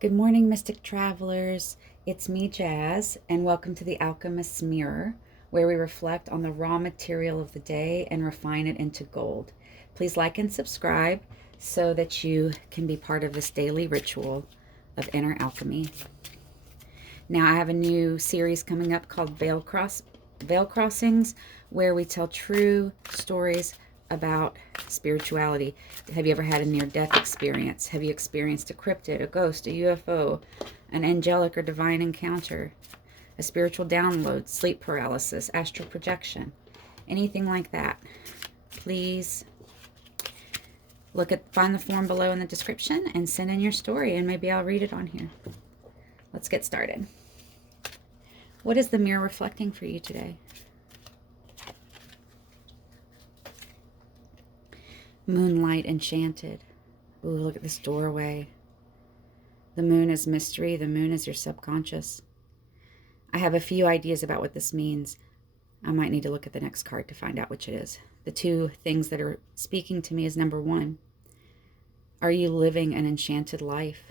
Good morning, Mystic Travelers. It's me, Jazz, and welcome to the Alchemist's Mirror, where we reflect on the raw material of the day and refine it into gold. Please like and subscribe so that you can be part of this daily ritual of inner alchemy. Now, I have a new series coming up called Veil Crossings, where we tell true stories about spirituality. Have you ever had a near-death experience? Have you experienced a cryptid, a ghost, a UFO, an angelic or divine encounter, a spiritual download, sleep paralysis, astral projection, anything like that? Please find the form below in the description and send in your story, and maybe I'll read it on here. Let's get started. What is the mirror reflecting for you today? Moonlight enchanted. Ooh, look at this doorway. The moon is mystery. The moon is your subconscious. I have a few ideas about what this means. I might need to look at the next card to find out which it is. The two things that are speaking to me is number one, are you living an enchanted life?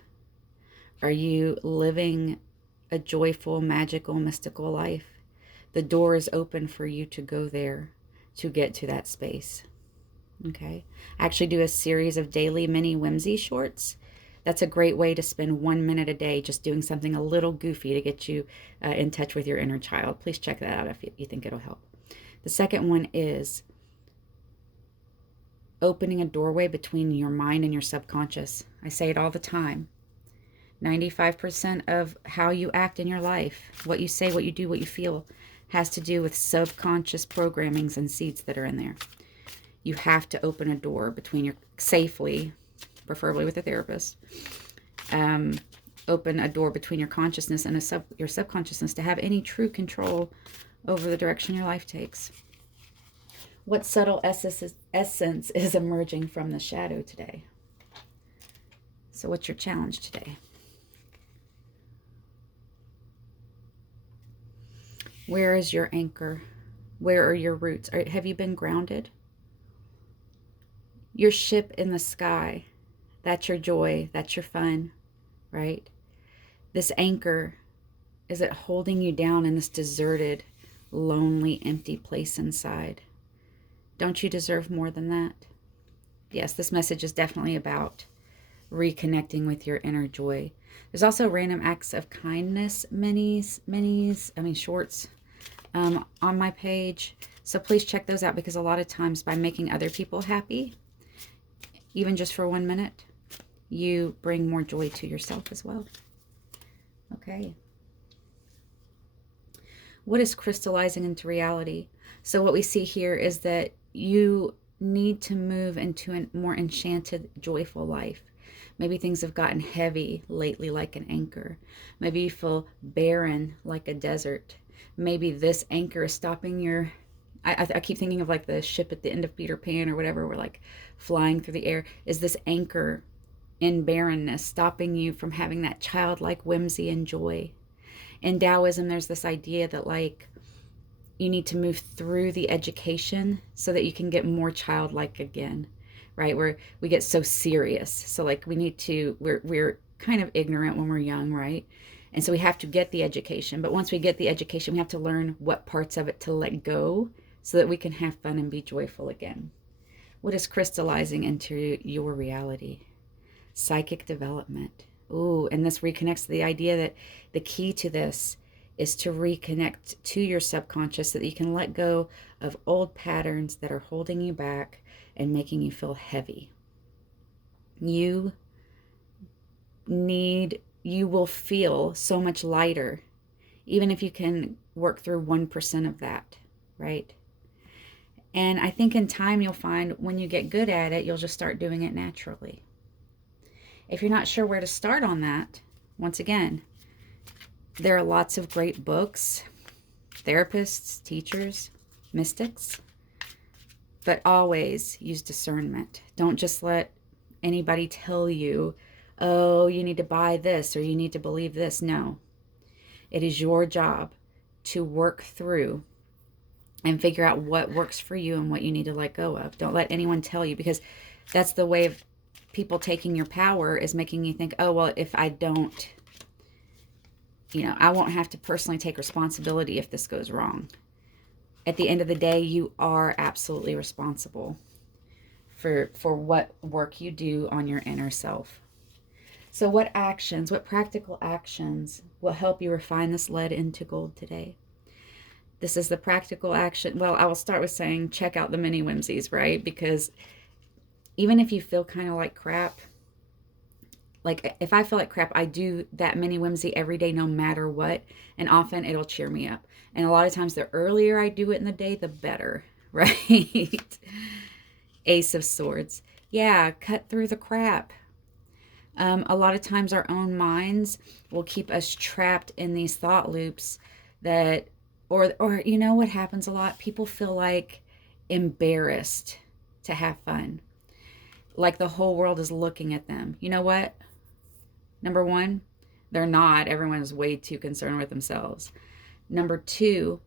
Are you living a joyful, magical, mystical life? The door is open for you to go there, to get to that space. Okay. I actually do a series of daily mini whimsy shorts. That's a great way to spend 1 minute a day just doing something a little goofy to get you in touch with your inner child. Please check that out if you think it'll help. The second one is opening a doorway between your mind and your subconscious. I say it all the time. 95% of how you act in your life, what you say, what you do, what you feel, has to do with subconscious programmings and seeds that are in there. You have to open a door between your, safely, preferably with a therapist, open a door between your consciousness and your subconsciousness to have any true control over the direction your life takes. What subtle essence is emerging from the shadow today? So what's your challenge today? Where is your anchor? Where are your roots? Have you been grounded? Your ship in the sky, that's your joy, that's your fun, right? This anchor, is it holding you down in this deserted, lonely, empty place inside? Don't you deserve more than that? Yes, this message is definitely about reconnecting with your inner joy. There's also random acts of kindness shorts on my page. So please check those out, because a lot of times by making other people happy, even just for 1 minute, you bring more joy to yourself as well. Okay. What is crystallizing into reality? So what we see here is that you need to move into a more enchanted, joyful life. Maybe things have gotten heavy lately like an anchor. Maybe you feel barren like a desert. Maybe this anchor is stopping your... I keep thinking of like the ship at the end of Peter Pan or whatever. We're like flying through the air. Is this anchor in barrenness stopping you from having that childlike whimsy and joy? In Taoism, there's this idea that like you need to move through the education so that you can get more childlike again, right? Where we get so serious. So like we're kind of ignorant when we're young, right? And so we have to get the education. But once we get the education, we have to learn what parts of it to let go so that we can have fun and be joyful again. What is crystallizing into your reality? Psychic development. Ooh, and this reconnects to the idea that the key to this is to reconnect to your subconscious so that you can let go of old patterns that are holding you back and making you feel heavy. You will feel so much lighter, even if you can work through 1% of that, right? And I think in time you'll find when you get good at it, you'll just start doing it naturally. If you're not sure where to start on that, once again, there are lots of great books, therapists, teachers, mystics, but always use discernment. Don't just let anybody tell you, oh, you need to buy this or you need to believe this. No, it is your job to work through and figure out what works for you and what you need to let go of. Don't let anyone tell you, because that's the way of people taking your power is making you think, oh, well, if I don't, I won't have to personally take responsibility if this goes wrong. At the end of the day, you are absolutely responsible for what work you do on your inner self. So what practical actions will help you refine this lead into gold today? This is the practical action. Well, I will start with saying check out the mini Whimsies, right? Because even if you feel kind of like crap, like if I feel like crap, I do that mini Whimsy every day no matter what, and often it'll cheer me up. And a lot of times the earlier I do it in the day, the better, right? Ace of Swords. Yeah, cut through the crap. A lot of times our own minds will keep us trapped in these thought loops that, or what happens a lot? People feel like embarrassed to have fun. Like the whole world is looking at them. You know what? Number one, they're not. Everyone is way too concerned with themselves. Number two,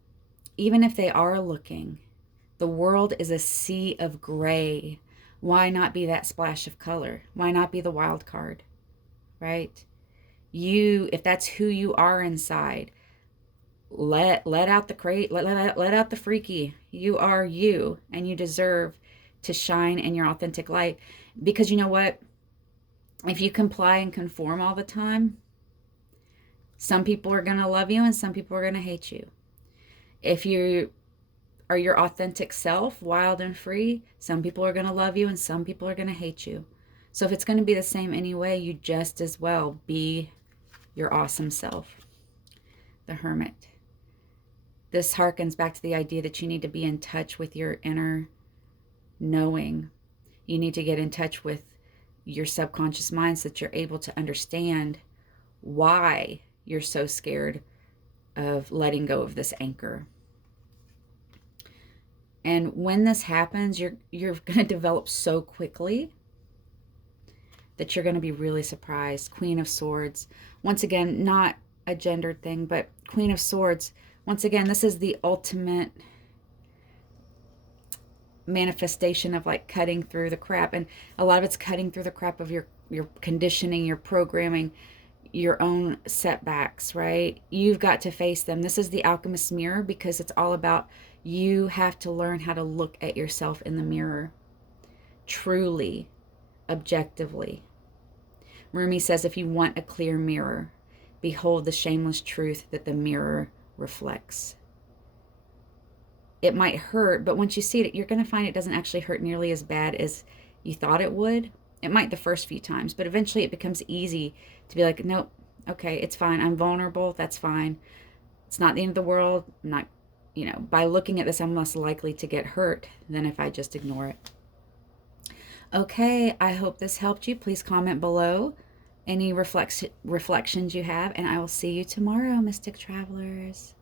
even if they are looking, the world is a sea of gray. Why not be that splash of color? Why not be the wild card? Right? If that's who you are inside, let out the crate, let out the freaky. You are you, and you deserve to shine in your authentic light. Because you know what? If you comply and conform all the time, some people are going to love you and some people are going to hate you. If you are your authentic self, wild and free, some people are going to love you and some people are going to hate you. So if it's going to be the same anyway, you just as well be your awesome self. The Hermit. This harkens back to the idea that you need to be in touch with your inner knowing. You need to get in touch with your subconscious mind so that you're able to understand why you're so scared of letting go of this anchor. And when this happens, you're going to develop so quickly that you're going to be really surprised. Queen of Swords. Once again, not a gendered thing, but Queen of Swords. Once again, this is the ultimate manifestation of like cutting through the crap. And a lot of it's cutting through the crap of your conditioning, your programming, your own setbacks, right? You've got to face them. This is the Alchemist mirror because it's all about you have to learn how to look at yourself in the mirror truly, objectively. Rumi says, if you want a clear mirror, behold the shameless truth that the mirror reflects. It might hurt, but once you see it, you're going to find it doesn't actually hurt nearly as bad as you thought it would. It might the first few times, but eventually it becomes easy to be like, nope, okay, it's fine. I'm vulnerable. That's fine. It's not the end of the world. I'm not, by looking at this, I'm less likely to get hurt than if I just ignore it. Okay, I hope this helped you. Please comment below any reflections you have, and I will see you tomorrow, Mystic Travelers.